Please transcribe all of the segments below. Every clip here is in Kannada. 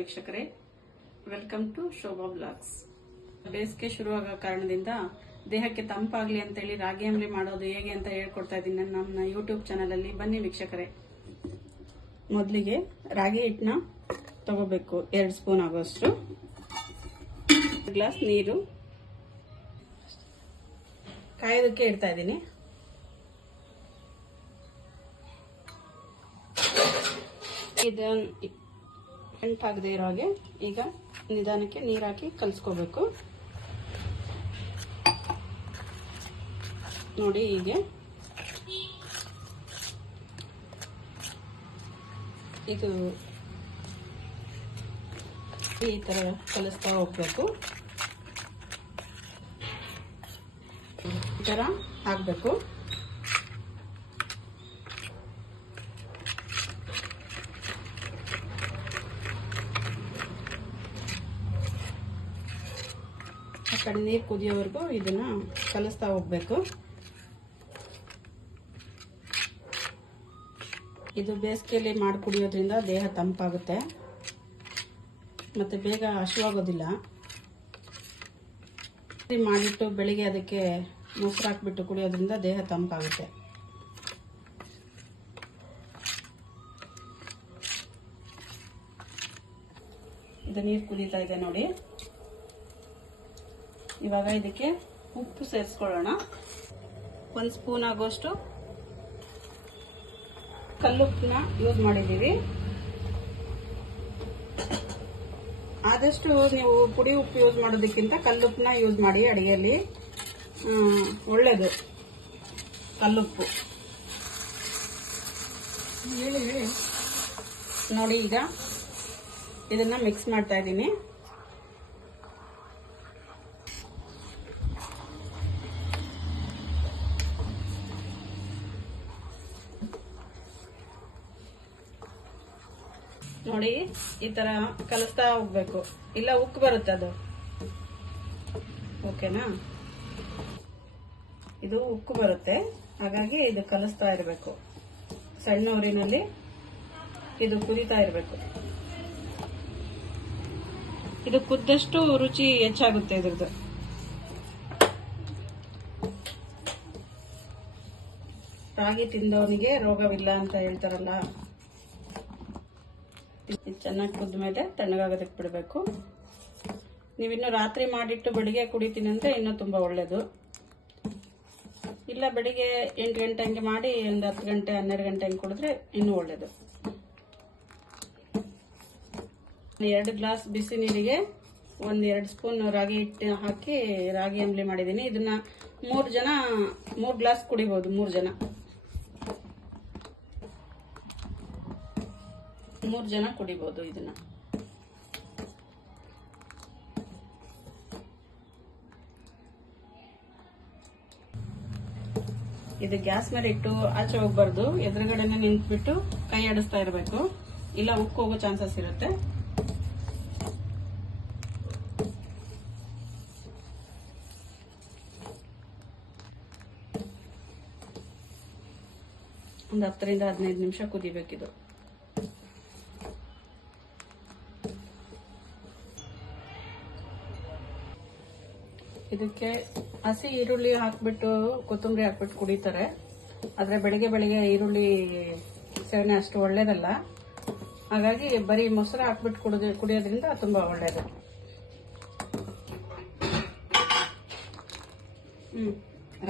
ವೀಕ್ಷಕರೇ, ವೆಲ್ಕಮ್ ಟು ಶೋಭಾ ಬ್ಲಾಗ್ಸ್. ಬೇಸಿಗೆ ಶುರುವಾಗೋ ಕಾರಣದಿಂದ ದೇಹಕ್ಕೆ ತಂಪಾಗ್ಲಿ ಅಂತೇಳಿ ರಾಗಿ ಅಂಬ್ಲಿ ಮಾಡೋದು ಹೇಗೆ ಅಂತ ಹೇಳ್ಕೊಡ್ತಾ ಇದ್ದೀನಿ ನನ್ನ ಯೂಟ್ಯೂಬ್ ಚಾನಲ್ ಅಲ್ಲಿ. ಬನ್ನಿ ವೀಕ್ಷಕರೇ. ಮೊದಲಿಗೆ ರಾಗಿ ಹಿಟ್ಟನ್ನ ತಗೋಬೇಕು. 2 ಸ್ಪೂನ್ ಆಗೋಷ್ಟು. ಗ್ಲಾಸ್ ನೀರು ಕಾಯೋದಕ್ಕೆ ಇಡ್ತಾ ಇದ್ದೀನಿ. ಇದನ್ನು ಗಂಟಾಗದೆ ಇರೋ ಹಾಗೆ ಈಗ ನಿಧಾನಕ್ಕೆ ನೀರು ಹಾಕಿ ಕಲಿಸ್ಕೋಬೇಕು. ನೋಡಿ, ಹೀಗೆ ಇದು ಈ ತರ ಕಲಿಸ್ತಾ ಹೋಗ್ಬೇಕು. ಈ ತರ ಹಾಕ್ಬೇಕು. ಆ ಕಡೆ ನೀರು ಕುದಿಯೋವರೆಗೂ ಇದನ್ನ ಕಲಿಸ್ತಾ ಹೋಗ್ಬೇಕು. ಇದು ಬೇಸಿಗೆಯಲ್ಲಿ ಮಾಡಿ ಕುಡಿಯೋದ್ರಿಂದ ದೇಹ ತಂಪಾಗುತ್ತೆ ಮತ್ತೆ ಬೇಗ ಹಸಿವಾಗೋದಿಲ್ಲ. ಮಾಡಿಟ್ಟು ಬೆಳಿಗ್ಗೆ ಅದಕ್ಕೆ ಮೊಸರು ಹಾಕ್ಬಿಟ್ಟು ಕುಡಿಯೋದ್ರಿಂದ ದೇಹ ತಂಪಾಗುತ್ತೆ. ಇದು ನೀರು ಕುದೀತಾ ಇದೆ ನೋಡಿ. ಇವಾಗ ಇದಕ್ಕೆ ಉಪ್ಪು ಸೇರಿಸ್ಕೊಳ್ಳೋಣ. 1 ಸ್ಪೂನ್ ಆಗೋಷ್ಟು ಕಲ್ಲುಪ್ಪನ್ನ ಯೂಸ್ ಮಾಡಿದ್ದೀವಿ. ಆದಷ್ಟು ನೀವು ಪುಡಿ ಉಪ್ಪು ಯೂಸ್ ಮಾಡೋದಕ್ಕಿಂತ ಕಲ್ಲುಪ್ಪನ್ನ ಯೂಸ್ ಮಾಡಿ. ಅಡಿಗೆಯಲ್ಲಿ ಒಳ್ಳೇದು ಕಲ್ಲುಪ್ಪು. ನೋಡಿ, ಈಗ ಇದನ್ನ ಮಿಕ್ಸ್ ಮಾಡ್ತಾ ಇದ್ದೀನಿ. ನೋಡಿ, ಈ ತರ ಕಲಿಸ್ತಾ ಹೋಗ್ಬೇಕು, ಇಲ್ಲ ಉಕ್ಕು ಬರುತ್ತೆ ಅದು. ಓಕೆನಾ? ಇದು ಉಕ್ಕು ಬರುತ್ತೆ, ಹಾಗಾಗಿ ಇದು ಕಲಿಸ್ತಾ ಇರಬೇಕು. ಸಣ್ಣ ಊರಿನಲ್ಲಿ ಇದು ಕುದಿತಾ ಇರಬೇಕು. ಇದು ಕುದ್ದಷ್ಟು ರುಚಿ ಹೆಚ್ಚಾಗುತ್ತೆ ಇದ್ರದ್ದು. ರಾಗಿ ತಿಂದವನಿಗೆ ರೋಗವಿಲ್ಲ ಅಂತ ಹೇಳ್ತಾರಲ್ಲ, ಇದು ಚೆನ್ನಾಗಿ ಕುದ್ದ ಮೇಲೆ ತಣ್ಣಗಾಗೋದಕ್ಕೆ ಬಿಡಬೇಕು. ನೀವಿನ್ನು ರಾತ್ರಿ ಮಾಡಿಟ್ಟು ಬೆಳಿಗ್ಗೆ ಕುಡಿತೀನಿ ಅಂದ್ರೆ ಇನ್ನೂ ತುಂಬಾ ಒಳ್ಳೇದು. ಇಲ್ಲ ಬೆಳಿಗ್ಗೆ 8 ಗಂಟೆ ಹಂಗೆ ಮಾಡಿ ಒಂದು 10 ಗಂಟೆ 12 ಗಂಟೆ ಹಂಗೆ ಕುಡಿದ್ರೆ ಇನ್ನೂ ಒಳ್ಳೇದು. 2 ಗ್ಲಾಸ್ ಬಿಸಿ ನೀರಿಗೆ 1-2 ಸ್ಪೂನ್ ರಾಗಿ ಹಿಟ್ಟು ಹಾಕಿ ರಾಗಿ ಅಂಬ್ಲಿ ಮಾಡಿದ್ದೀನಿ. ಇದನ್ನ 3 ಗ್ಲಾಸ್ ಕುಡಿಬಹುದು. 3 ಜನ ಕುಡಿಬಹುದು ಇದನ್ನ. ಇದು ಗ್ಯಾಸ್ ಮೇಲೆ ಇಟ್ಟು ಆಚೆ ಹೋಗ್ಬಾರ್ದು. ಎದುರುಗಡೆನೆ ನಿಂತ್ಬಿಟ್ಟು ಕೈ ಆಡಿಸ್ತಾ ಇರಬೇಕು, ಇಲ್ಲ ಉಕ್ಕು ಹೋಗೋ ಚಾನ್ಸಸ್ ಇರುತ್ತೆ. ಒಂದು 10-15 ನಿಮಿಷ ಕುದಿಬೇಕಿದು. ಇದಕ್ಕೆ ಹಸಿ ಈರುಳ್ಳಿ ಹಾಕ್ಬಿಟ್ಟು ಕೊತ್ತಂಬರಿ ಹಾಕ್ಬಿಟ್ಟು ಕುಡಿತಾರೆ. ಆದ್ರೆ ಬೆಳಿಗ್ಗೆ ಈರುಳ್ಳಿ ಸೇವನೆ ಅಷ್ಟು ಒಳ್ಳೇದಲ್ಲ. ಹಾಗಾಗಿ ಬರೀ ಮೊಸರು ಹಾಕ್ಬಿಟ್ಟು ಕುಡಿಯೋದ್ರಿಂದ ತುಂಬಾ ಒಳ್ಳೇದು.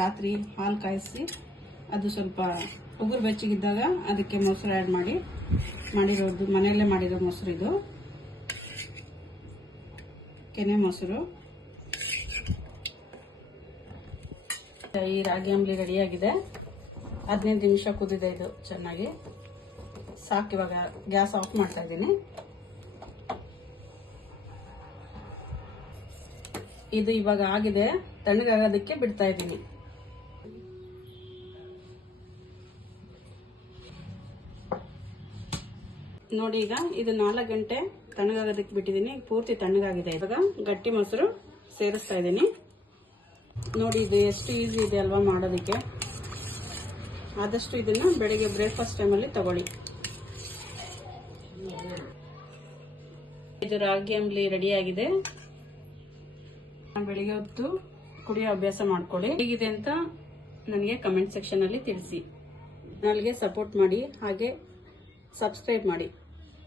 ರಾತ್ರಿ ಹಾಲು ಕಾಯಿಸಿ ಅದು ಸ್ವಲ್ಪ ಉಗುರು ಬೆಚ್ಚಗಿದ್ದಾಗ ಅದಕ್ಕೆ ಮೊಸರು ಆ್ಯಡ್ ಮಾಡಿರೋದು ಮನೆಯಲ್ಲೇ ಮಾಡಿರೋ ಮೊಸರು. ಇದು ಕೆನೆ ಮೊಸರು. ಈ ರಾಗಿ ಅಂಬ್ಲಿ ರೆಡಿಯಾಗಿದೆ. 15 ನಿಮಿಷ ಕುದಿದೆ ಇದು ಚೆನ್ನಾಗಿ. ಸಾಕು. ಇವಾಗ ಗ್ಯಾಸ್ ಆಫ್ ಮಾಡ್ತಾ ಇದ್ದೀನಿ. ಇದು ಇವಾಗ ಆಗಿದೆ, ತಣ್ಣಗಾಗೋದಕ್ಕೆ ಬಿಡ್ತಾ ಇದ್ದೀನಿ. ನೋಡಿ, ಈಗ ಇದು 4 ಗಂಟೆ ತಣ್ಣಗಾಗೋದಕ್ಕೆ ಬಿಟ್ಟಿದ್ದೀನಿ. ಪೂರ್ತಿ ತಣ್ಣಗಾಗಿದೆ. ಇವಾಗ ಗಟ್ಟಿ ಮೊಸರು ಸೇರಿಸ್ತಾ ಇದ್ದೀನಿ. ನೋಡಿ, ಇದು ಎಷ್ಟು ಈಸಿ ಇದೆ ಅಲ್ವಾ ಮಾಡೋದಕ್ಕೆ. ಆದಷ್ಟು ಇದನ್ನ ಬೆಳಿಗ್ಗೆ ಬ್ರೇಕ್ಫಾಸ್ಟ್ ಟೈಮಲ್ಲಿ ತಗೊಳ್ಳಿ. ಇದು ರಾಗಿ ಅಂಬ್ಲಿ ರೆಡಿ ಆಗಿದೆ. ಬೆಳಿಗ್ಗೆ ಹೊತ್ತು ಕುಡಿಯೋ ಅಭ್ಯಾಸ ಮಾಡ್ಕೊಳ್ಳಿ. ಹೇಗಿದೆ ಅಂತ ನನಗೆ ಕಮೆಂಟ್ ಸೆಕ್ಷನ್ ಅಲ್ಲಿ ತಿಳಿಸಿ. ಚಾನಲ್ಗೆ ಸಪೋರ್ಟ್ ಮಾಡಿ, ಹಾಗೆ ಸಬ್ಸ್ಕ್ರೈಬ್ ಮಾಡಿ.